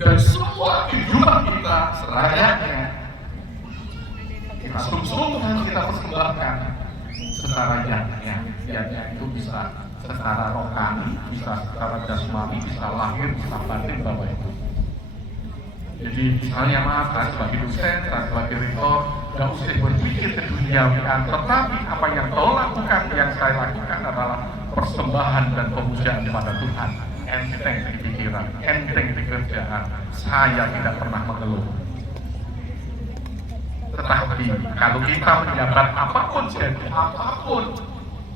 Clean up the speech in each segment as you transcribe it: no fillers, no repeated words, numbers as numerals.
Dan semua kehidupan kita selayaknya kita sungguh-sungguh kita persembahkan secara yang itu bisa secara rohani, bisa secara jasmani, bisa lahir, bisa batin Bapak Ibu. Jadi misalnya maaf, saya sebagai dosen, saya sebagai rektor, tidak usah berpikir ke duniawian, tetapi apa yang kau lakukan, yang saya lakukan adalah persembahan dan pemujaan kepada Tuhan. Enteng di pikiran, enteng di kerjaan, saya tidak pernah mengeluh. Tetapi kalau kita menjabat apapun jadi apapun,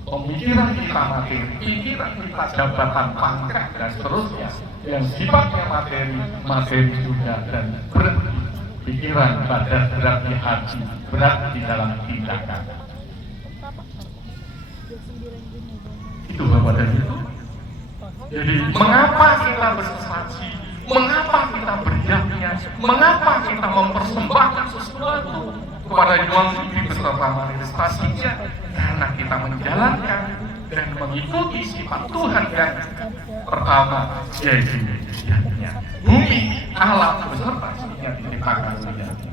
pemikiran kita materi, pikiran kita jabatan pangkat dan seterusnya, yang sifatnya materi juga dan berat pikiran, badan berat di hati, berat di dalam tindakan. Itu Bapak dan Ibu. Jadi mengapa kita bersesaji? Mengapa kita beriak-iak? Mengapa kita mempersembahkan sesuatu kepada Yuang Suci beserta manifestasinya? Karena kita menjalankan dan mengikuti sifat Tuhan yang pertama, yaitu bumi, alam beserta isinya diciptakan olehnya.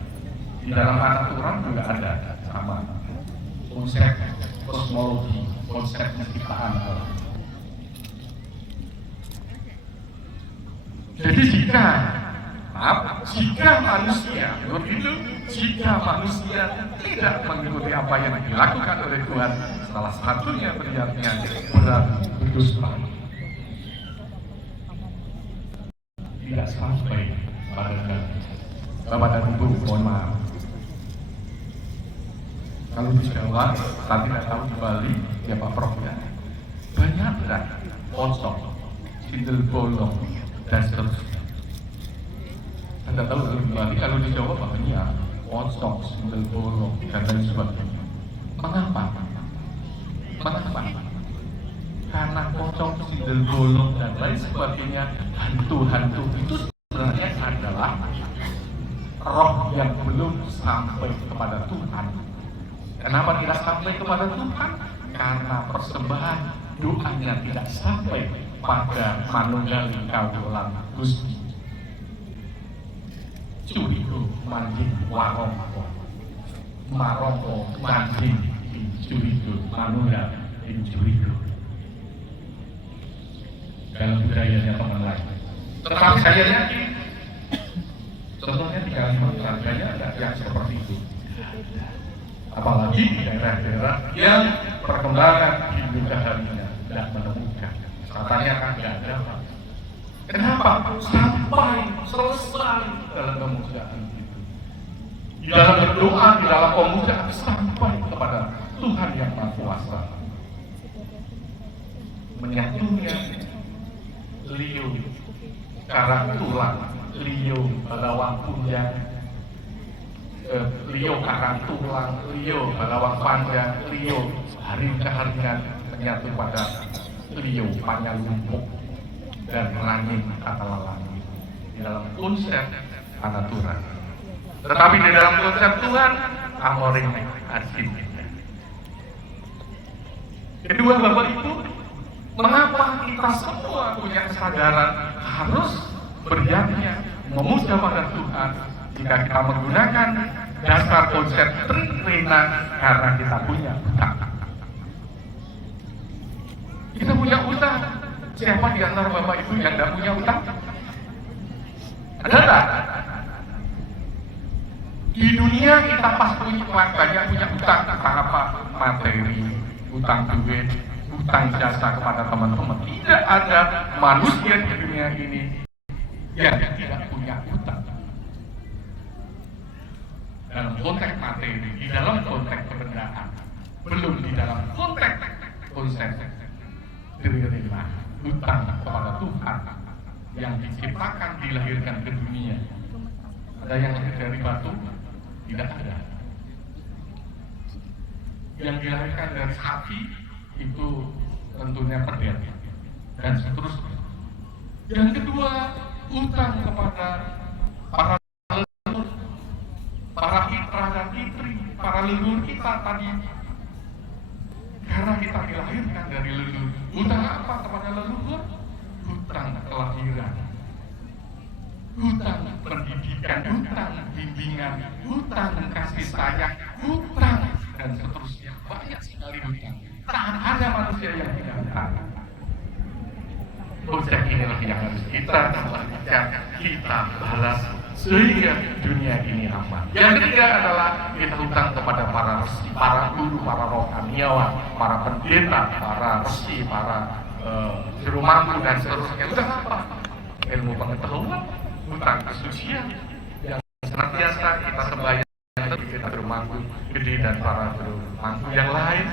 Di dalam aturan juga ada sama konsep kosmologi, konsep penciptaan alam. Jadi jika manusia tidak mengikuti apa yang dilakukan oleh Tuhan, salah satunya berarti berat berdusta. Tidak sampai pada Tuhan. Bapak dan Ibu, mohon maaf. Kalau di Jawa, tadi tidak tahu di Bali, ya Pak Prof ya, banyak berat, kosong, sindel bolong, dan seterusnya. Anda tahu di Bali, kalau di Jawa banyak kosong, sindel bolong, dan lain sebagainya. Mengapa? Karena kosong, sindel bolong, dan lain sebagainya, hantu-hantu itu sebenarnya adalah roh yang belum sampai kepada Tuhan. Kenapa tidak sampai kepada Tuhan? Karena persembahan doanya tidak sampai pada manunggali kaulan Gusti. Curigo manjing warongko, marongko manjing curigo manunggal curigo. Dalam budayanya teman lain. Tetapi saya yakin, contohnya di Kalimantan banyak ada yang seperti itu. Apalagi di daerah-daerah yang perkembangan hidup harinya tidak menemukan. Katanya kan tidak ada. Kenapa? Sampai selesai dalam pemujaan itu. Di dalam berdoa, di dalam pemujaan sampai kepada Tuhan yang Maha Kuasa. Menyatunya Lio karang tulang, Lio balawang punjang, Lio karang tulang, Lio balawang panjang, Lio hari keharian menyatu pada Lio panyalumpuk dan rangin kata lalang di dalam konsep anaturan. Tetapi di dalam konsep Tuhan, amoring asin. Kedua Bapak Ibu, mengapa kita semua punya kesadaran harus beriak-iak memuja pada Tuhan jika kita menggunakan dasar konsep trina karena kita punya utang. Kita punya utang. Siapa di antara Bapak Ibu yang tidak punya utang? Ada tak? Di dunia kita pasti banyak punya utang. Utang apa? Materi, utang duit, utang jasa kepada teman-teman. Tidak ada manusia di dunia ini yang tidak punya utang. Dalam konteks materi, di dalam konteks kebendaan, belum di dalam konteks konsep terima utang kepada Tuhan yang diciptakan, dilahirkan ke dunia. Ada yang lahir dari batu? Tidak ada. Yang dilahirkan dari sapi itu tentunya pedet dan seterusnya. Yang kedua, utang kepada para leluhur, para fitra dan fitri, para leluhur kita tadi. Karena kita dilahirkan dari leluhur. Utang apa kepada leluhur? Utang kelahiran. hutang pendidikan, hutang bimbingan, hutang kasih sayang, hutang dan seterusnya. Banyak sekali hutang. Tak ada manusia yang tidak hutang. Hutang inilah yang harus kita kembalikan, kita balas sehingga dunia ini aman. Yang ketiga adalah kita hutang kepada para resi, para guru, para rohaniawan, para pendeta, para resi, para juru mampu dan seterusnya. Hutang apa? Ilmu pengetahuan, hutang kesucian yang senantiasa kita sembahyang, kita juru mampu gede dan para juru mampu yang lain.